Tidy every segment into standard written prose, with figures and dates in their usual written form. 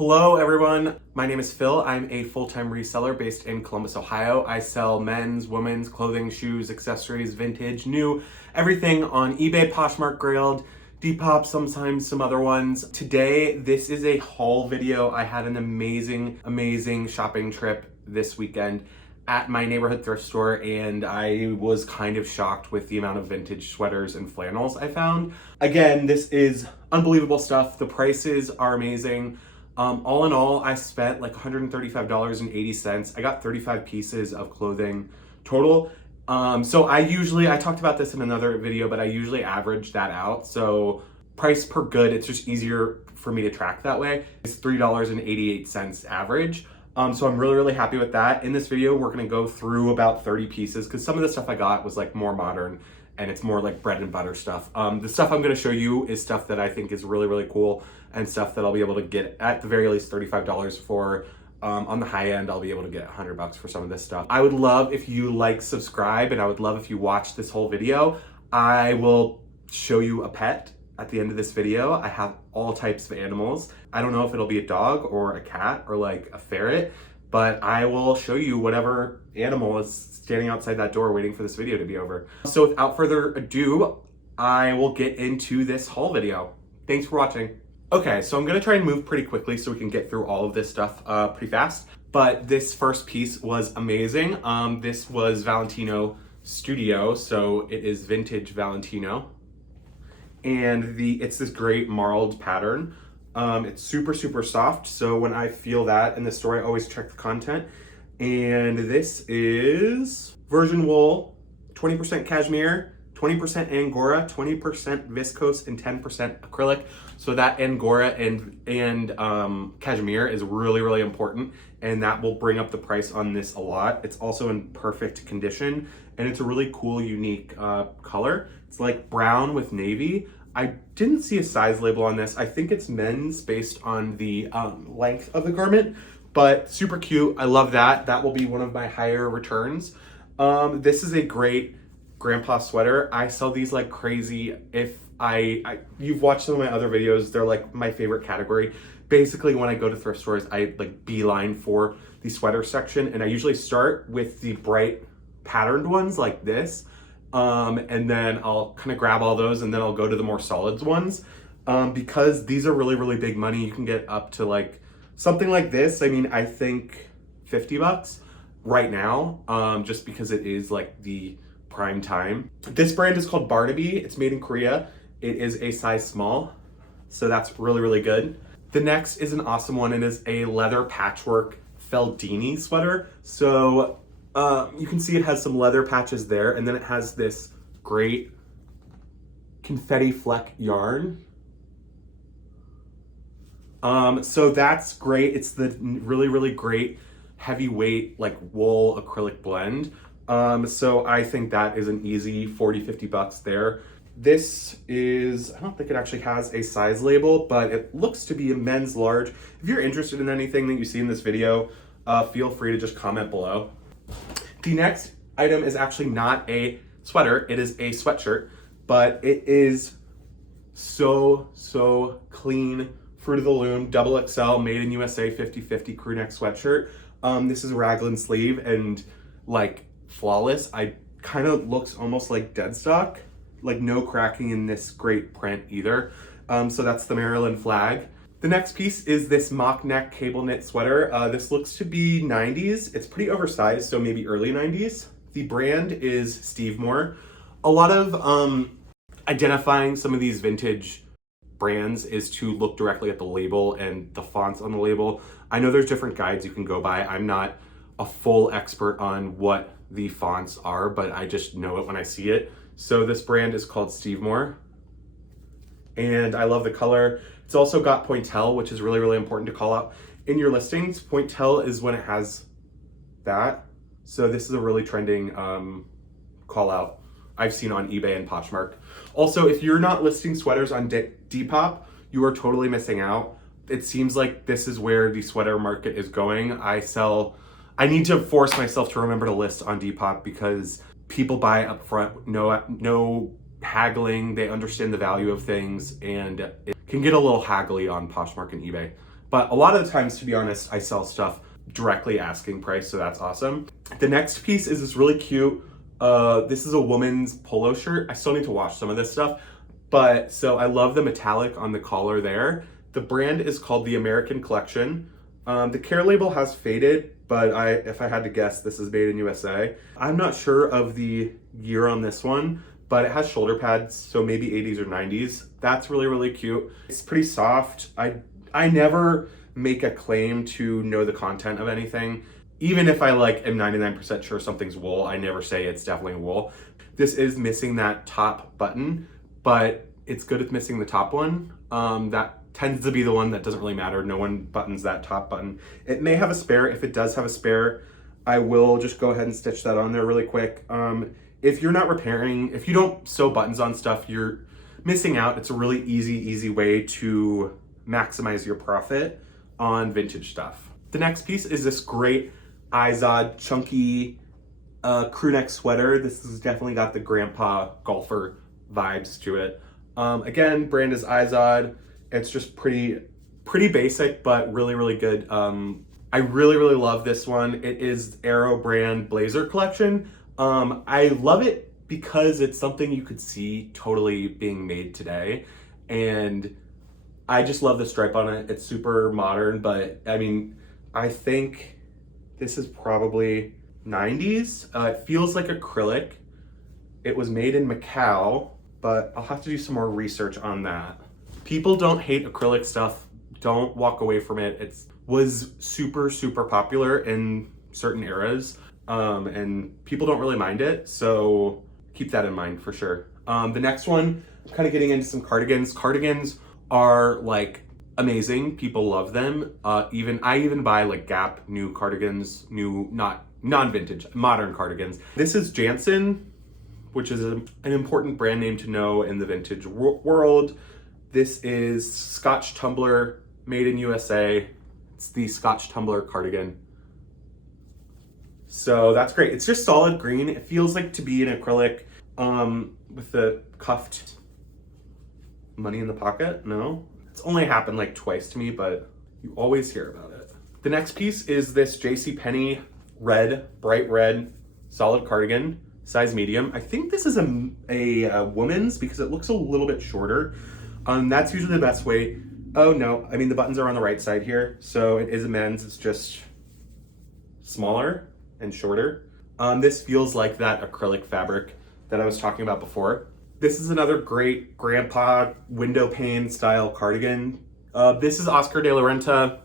Hello everyone, my name is Phil. I'm a full-time reseller based in Columbus, Ohio. I sell men's, women's clothing, shoes, accessories, vintage, new, everything on eBay, Poshmark, Grailed, DEPOP, sometimes some other ones. Today, this is a haul video. I had an amazing shopping trip this weekend at my neighborhood thrift store, and I was kind of shocked with the amount of vintage sweaters and flannels I found. Again, this is unbelievable stuff. The prices are amazing. All in all, I spent like $135.80. I got 35 pieces of clothing total. So I talked about this in another video, but I usually average that out. So price per good, it's just easier for me to track that way. It's $3.88 average. So I'm really happy with that. In this video, we're gonna go through about 30 pieces because some of the stuff I got was like more modern and it's more like bread and butter stuff. The stuff I'm gonna show you is stuff that I think is really cool and stuff that I'll be able to get at the very least $35 for. On the high end, I'll be able to get $100 for some of this stuff. I would love if you like, subscribe, and I would love if you watch this whole video. I will show you a pet at the end of this video. I have all types of animals. I don't know if it'll be a dog or a cat or like a ferret, but I will show you whatever animal is standing outside that door waiting for this video to be over. So without further ado, I will get into this haul video. Thanks for watching. Okay, so I'm gonna try and move pretty quickly so we can get through all of this stuff pretty fast. But this first piece was amazing. This was Valentino Studio, so it is vintage Valentino. And it's this great marled pattern. It's super soft, so when I feel that in the store, I always check the content. And this is virgin wool, 20% cashmere, 20% Angora, 20% viscose, and 10% acrylic. So that Angora and cashmere is really important, and that will bring up the price on this a lot. It's also in perfect condition, and it's a really cool, unique color. It's like brown with navy. I didn't see a size label on this. I think it's men's based on the length of the garment, but super cute. I love that. That will be one of my higher returns. This is a great grandpa sweater. I sell these like crazy. If you've watched some of my other videos, they're like my favorite category. Basically, when I go to thrift stores, I like beeline for the sweater section, and I usually start with the bright patterned ones like this. And then I'll kind of grab all those, and then I'll go to the more solids ones. Because these are really big money. You can get up to like something like this. I mean, I think $50 right now, just because it is like the prime time. This brand is called Barnaby. It's made in Korea. It is a size small, so that's really good. The next is an awesome one. It is a leather patchwork Feldini sweater. So you can see it has some leather patches there, and then it has this great confetti fleck yarn. So that's great. It's the really great heavyweight like wool acrylic blend. So I think that is an easy 40-50 bucks there. This is, I don't think it actually has a size label, but it looks to be a men's large. If you're interested in anything that you see in this video, feel free to just comment below. The next item is actually not a sweater, it is a sweatshirt, but it is so clean. Fruit of the Loom, double XL, made in USA, 50/50 crew neck sweatshirt. This is a raglan sleeve and like flawless. I kind of looks almost like dead stock, like no cracking in this great print either. So that's the Maryland flag. The next piece is this mock neck cable knit sweater. This looks to be 90s. It's pretty oversized, so maybe early 90s. The brand is Steve Moore. A lot of identifying some of these vintage brands is to look directly at the label and the fonts on the label. I know there's different guides you can go by. I'm not a full expert on what the fonts are, but I just know it when I see it. So this brand is called Steve Moore, and I love the color. It's also got pointelle, which is really important to call out in your listings. Pointelle is when it has that. So this is a really trending call out I've seen on eBay and Patchwork. Also, if you're not listing sweaters on Depop, you are totally missing out. It seems like this is where the sweater market is going. I need to force myself to remember to list on Depop because people buy up front, no haggling, they understand the value of things, and it can get a little haggly on Poshmark and eBay. But a lot of the times, to be honest, I sell stuff directly asking price, so that's awesome. The next piece is this really cute, this is a woman's polo shirt. I still need to wash some of this stuff, but so I love the metallic on the collar there. The brand is called the American Collection. The care label has faded, but if I had to guess, this is made in USA. I'm not sure of the year on this one, but it has shoulder pads, so maybe 80s or 90s. That's really, really cute. It's pretty soft. I never make a claim to know the content of anything. Even if I like am 99% sure something's wool, I never say it's definitely wool. This is missing that top button, but it's good at missing the top one. That tends to be the one that doesn't really matter. No one buttons that top button. It may have a spare. If it does have a spare, I will just go ahead and stitch that on there really quick. If you're not repairing, if you don't sew buttons on stuff, you're missing out. It's a really easy way to maximize your profit on vintage stuff. The next piece is this great Izod chunky crew neck sweater. This has definitely got the grandpa golfer vibes to it. Again, brand is Izod. It's just pretty basic, but really good. I really love this one. It is Aero brand blazer collection. I love it because it's something you could see totally being made today. And I just love the stripe on it. It's super modern, but I mean, I think this is probably 90s. It feels like acrylic. It was made in Macau, but I'll have to do some more research on that. People don't hate acrylic stuff. Don't walk away from it. It was super popular in certain eras, and people don't really mind it. So keep that in mind for sure. The next one, I'm kind of getting into some cardigans. Cardigans are like amazing. People love them. I even buy like Gap new cardigans, not non-vintage, modern cardigans. This is Jansen, which is an important brand name to know in the vintage world. This is Scotch Tumbler, made in USA. It's the Scotch Tumbler cardigan. So that's great. It's just solid green. It feels like to be an acrylic with the cuffed money in the pocket. No, it's only happened like twice to me, but you always hear about it. The next piece is this JCPenney bright red, solid cardigan, size medium. I think this is a woman's because it looks a little bit shorter. That's usually the best way. Oh no, I mean the buttons are on the right side here, so it is a men's. It's just smaller and shorter. This feels like that acrylic fabric that I was talking about before. This is another great grandpa window pane style cardigan. This is Oscar de la Renta,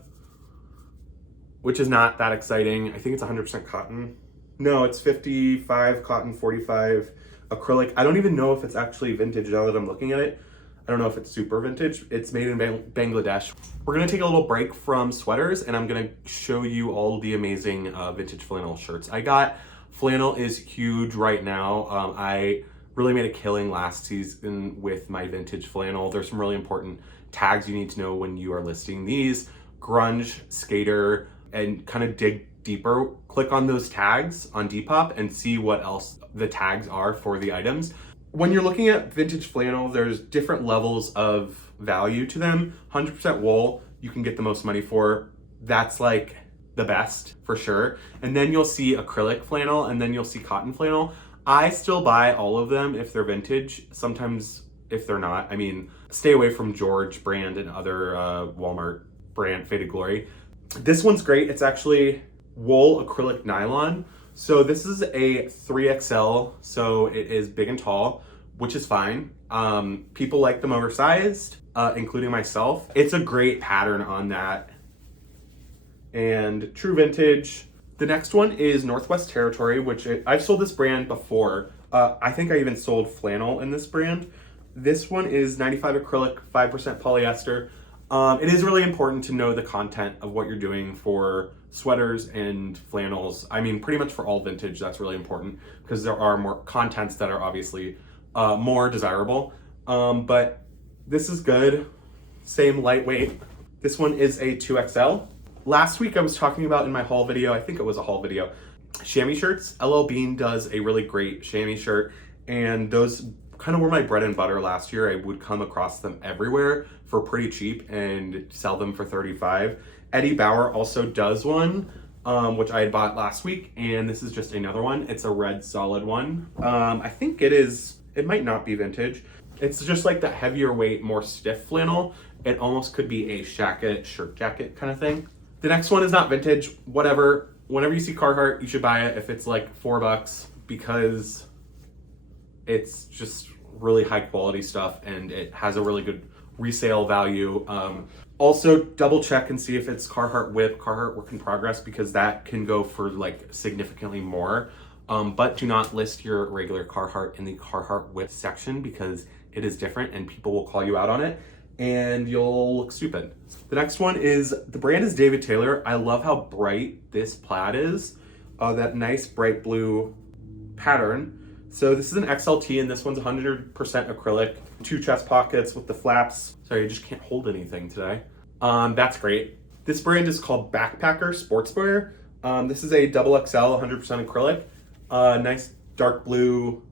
which is not that exciting. I think it's 100% cotton. No, it's 55 cotton, 45 acrylic. I don't even know if it's actually vintage now that I'm looking at it. I don't know if it's super vintage. It's made in Bangladesh. We're gonna take a little break from sweaters and I'm gonna show you all the amazing vintage flannel shirts I got. Flannel is huge right now. I really made a killing last season with my vintage flannel. There's some really important tags you need to know when you are listing these. Grunge, skater, and kind of dig deeper. Click on those tags on Depop and see what else the tags are for the items. When you're looking at vintage flannel, there's different levels of value to them. 100% wool, you can get the most money for. That's like the best for sure. And then you'll see acrylic flannel and then you'll see cotton flannel. I still buy all of them if they're vintage. Sometimes if they're not, I mean, stay away from George brand and other Walmart brand Faded Glory. This one's great. It's actually wool acrylic nylon. So this is a 3XL, so it is big and tall, which is fine. People like them oversized, including myself. It's a great pattern on that. And true vintage. The next one is Northwest Territory, which I've sold this brand before. I think I even sold flannel in this brand. This one is 95 acrylic, 5% polyester. It is really important to know the content of what you're doing for sweaters and flannels. I mean, pretty much for all vintage, that's really important because there are more contents that are obviously more desirable. But this is good. Same lightweight. This one is a 2XL. Last week I was talking about in my haul video, I think it was a haul video, chamois shirts. LL Bean does a really great chamois shirt, and those kind of were my bread and butter last year. I would come across them everywhere for pretty cheap and sell them for $35. Eddie Bauer also does one, which I had bought last week, and this is just another one. It's a red solid one. I think it might not be vintage. It's just like that heavier weight, more stiff flannel. It almost could be a shirt jacket kind of thing. The next one is not vintage, whatever. Whenever you see Carhartt, you should buy it if it's like $4, because it's just really high quality stuff and it has a really good resale value. Also double check and see if it's Carhartt work in progress, because that can go for like significantly more. But do not list your regular Carhartt in the Carhartt whip section, because it is different and people will call you out on it and you'll look stupid. The next one is, the brand is David Taylor. I love how bright this plaid is. That nice bright blue pattern. So this is an XLT and this one's 100% acrylic. 2 chest pockets with the flaps. Sorry, I just can't hold anything today. That's great. This brand is called Backpacker Sportswear. This is a double XL, 100% acrylic. Nice dark blue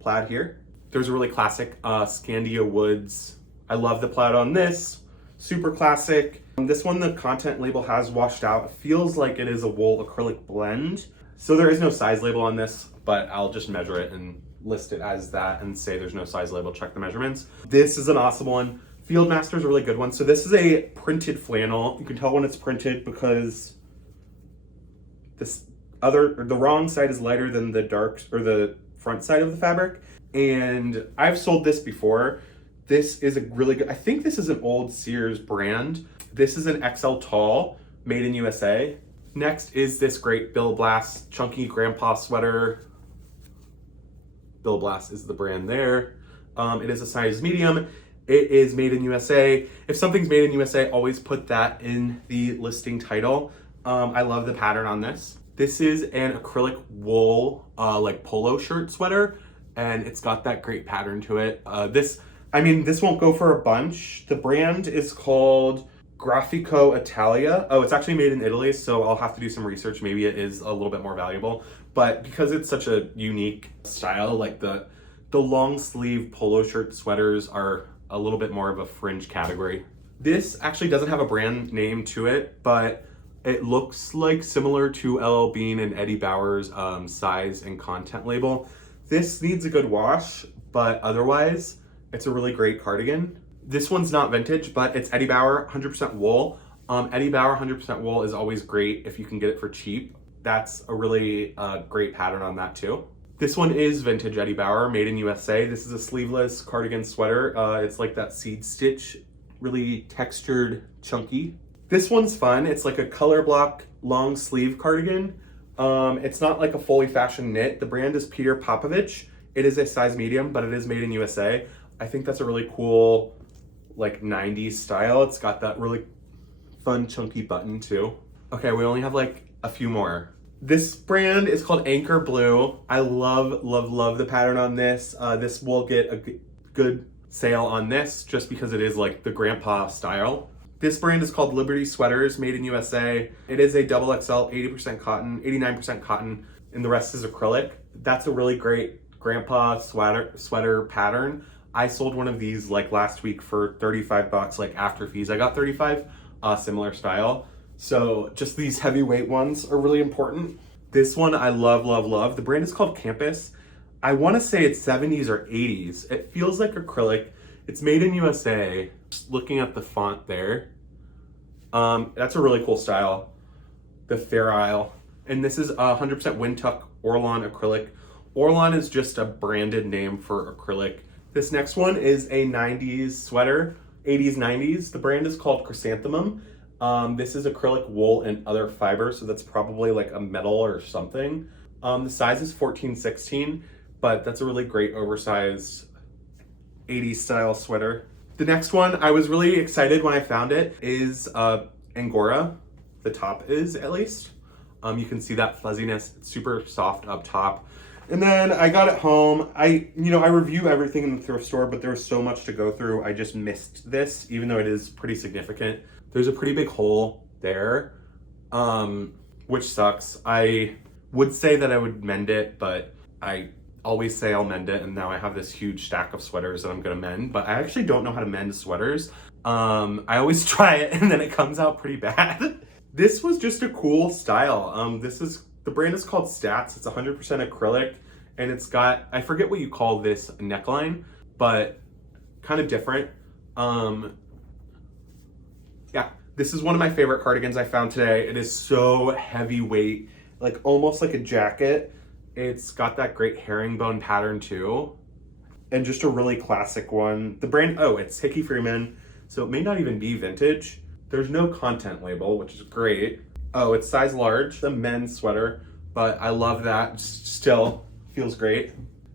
plaid here. There's a really classic Scandia Woods. I love the plaid on this. Super classic. This one, the content label has washed out. It feels like it is a wool acrylic blend. So there is no size label on this, but I'll just measure it and list it as that and say there's no size label, check the measurements. This is an awesome one. Fieldmaster is a really good one. So this is a printed flannel. You can tell when it's printed because the wrong side is lighter than the dark or the front side of the fabric. And I've sold this before. This is a really good, I think this is an old Sears brand. This is an XL tall, made in USA. Next is this great Bill Blass chunky grandpa sweater. Bill Blass is the brand there. It is a size medium. It is made in USA. If something's made in USA, always put that in the listing title. I love the pattern on this. This is an acrylic wool, like polo shirt sweater, and it's got that great pattern to it. This won't go for a bunch. The brand is called Grafico Italia. Oh, it's actually made in Italy, so I'll have to do some research. Maybe it is a little bit more valuable. But because it's such a unique style, like the long sleeve polo shirt sweaters are a little bit more of a fringe category. This actually doesn't have a brand name to it, but it looks like similar to LL Bean and Eddie Bauer's size and content label. This needs a good wash, but otherwise, it's a really great cardigan. This one's not vintage, but it's Eddie Bauer 100% wool. Eddie Bauer 100% wool is always great if you can get it for cheap. That's a really great pattern on that too. This one is vintage Eddie Bauer, made in USA. This is a sleeveless cardigan sweater. It's like that seed stitch, really textured, chunky. This one's fun. It's like a color block long sleeve cardigan. It's not like a fully fashioned knit. The brand is Peter Popovich. It is a size medium, but it is made in USA. I think that's a really cool, like 90s style. It's got that really fun chunky button too. Okay, we only have like a few more. This brand is called Anchor Blue. I love, love, love the pattern on this. This will get a good sale on this just because it is like the grandpa style. This brand is called Liberty Sweaters, made in USA. It is a double XL, 80% cotton, 89% cotton, and the rest is acrylic. That's a really great grandpa sweater pattern. I sold one of these like last week for $35, like after fees. I got 35, similar style. So just these heavyweight ones are really important. This one I love, love, love. The brand is called Campus. I want to say it's 70s or 80s. It feels like acrylic. It's made in USA. Just looking at the font there. That's a really cool style. The Fair Isle. And this is 100% Windtuck Orlon acrylic. Orlon is just a branded name for acrylic. This next one is a 90s sweater, 80s, 90s. The brand is called Chrysanthemum. This is acrylic wool and other fiber, so that's probably like a metal or something. The size is 14-16, but that's a really great oversized 80s style sweater. The next one, I was really excited when I found it, is Angora. The top is, at least. You can see that fuzziness. It's super soft up top. And then I got it home. I review everything in the thrift store, but there was so much to go through. I just missed this, even though it is pretty significant. There's a pretty big hole there, which sucks. I would say that I would mend it, but always say I'll mend it, and now I have this huge stack of sweaters that I'm gonna mend, but I actually don't know how to mend sweaters. I always try it and then it comes out pretty bad. This was just a cool style. The brand is called Stats. It's 100% acrylic, and it's got, I forget what you call this neckline, but kind of different. Yeah, this is one of my favorite cardigans I found today. It is so heavyweight, like almost like a jacket. It's got that great herringbone pattern too, and just a really classic one. The brand, oh, it's Hickey Freeman, so it may not even be vintage. There's no content label, which is great. Oh, it's size large, the men's sweater, but I love that. Still feels great.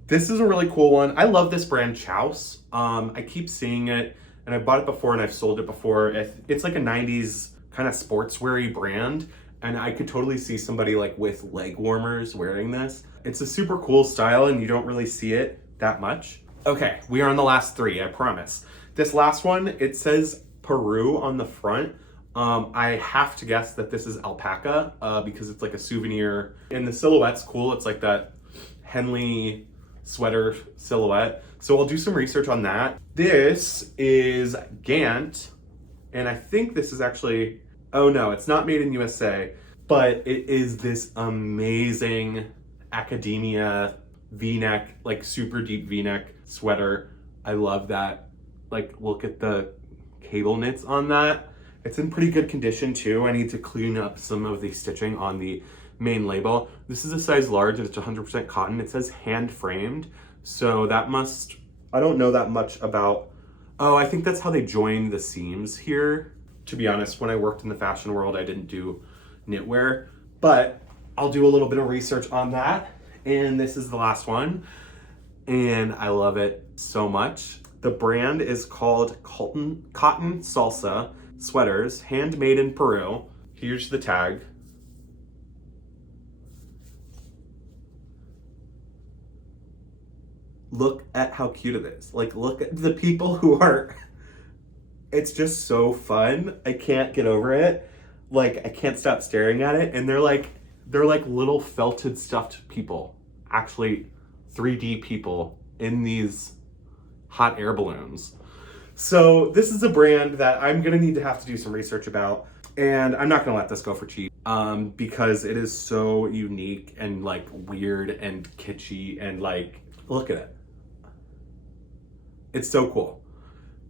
This is a really cool one. I love this brand, Chouse. I keep seeing it, and I bought it before and I've sold it before. It's like a 90s kind of sportswear-y brand, and I could totally see somebody like with leg warmers wearing this. It's a super cool style and you don't really see it that much. Okay, we are on the last three, I promise. This last one, it says Peru on the front. I have to guess that this is alpaca because it's like a souvenir, and the silhouette's cool. It's like that Henley sweater silhouette. So I'll do some research on that. This is Gant, and I think this is actually, oh no, it's not made in USA, but it is this amazing academia V-neck, like super deep V-neck sweater. I love that. Like, look at the cable knits on that. It's in pretty good condition too. I need to clean up some of the stitching on the main label. This is a size large and it's 100% cotton. It says hand framed. So that must, I don't know that much about, oh, I think that's how they join the seams here. To be honest, when I worked in the fashion world, I didn't do knitwear, but I'll do a little bit of research on that. And this is the last one. And I love it so much. The brand is called Cotton Salsa Sweaters, handmade in Peru. Here's the tag. Look at how cute it is. Like, look at the people who are, it's just so fun. I can't get over it. Like, I can't stop staring at it. And they're like little felted stuffed people, actually 3D people in these hot air balloons. So this is a brand that I'm gonna need to have to do some research about, and I'm not gonna let this go for cheap because it is so unique and like weird and kitschy, and like, look at it. It's so cool.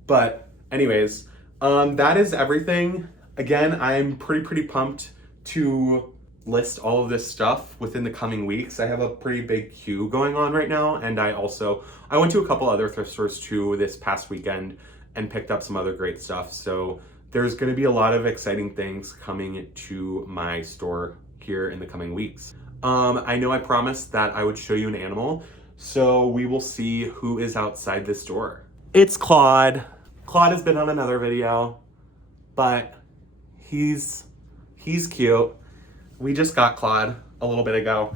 But anyways, that is everything. Again, I'm pretty pumped to list all of this stuff within the coming weeks. I have a pretty big queue going on right now, and I went to a couple other thrift stores too this past weekend and picked up some other great stuff. So there's gonna be a lot of exciting things coming to my store here in the coming weeks. I know I promised that I would show you an animal, so we will see who is outside this door. It's Claude. Claude has been on another video, but he's cute. We just got Claude a little bit ago.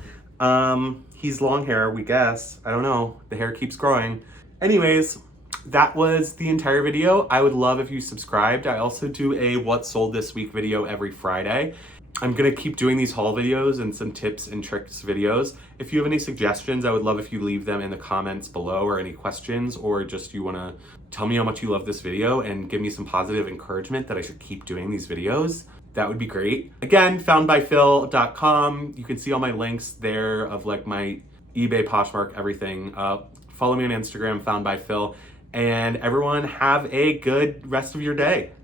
He's long hair, we guess. I don't know. The hair keeps growing. Anyways, that was the entire video. I would love if you subscribed. I also do a what sold this week video every Friday. I'm gonna keep doing these haul videos and some tips and tricks videos. If you have any suggestions, I would love if you leave them in the comments below, or any questions, or just you wanna tell me how much you love this video and give me some positive encouragement that I should keep doing these videos. That would be great. Again, foundbyphil.com. You can see all my links there of like my eBay, Poshmark, everything. Follow me on Instagram, foundbyphil. And everyone have a good rest of your day.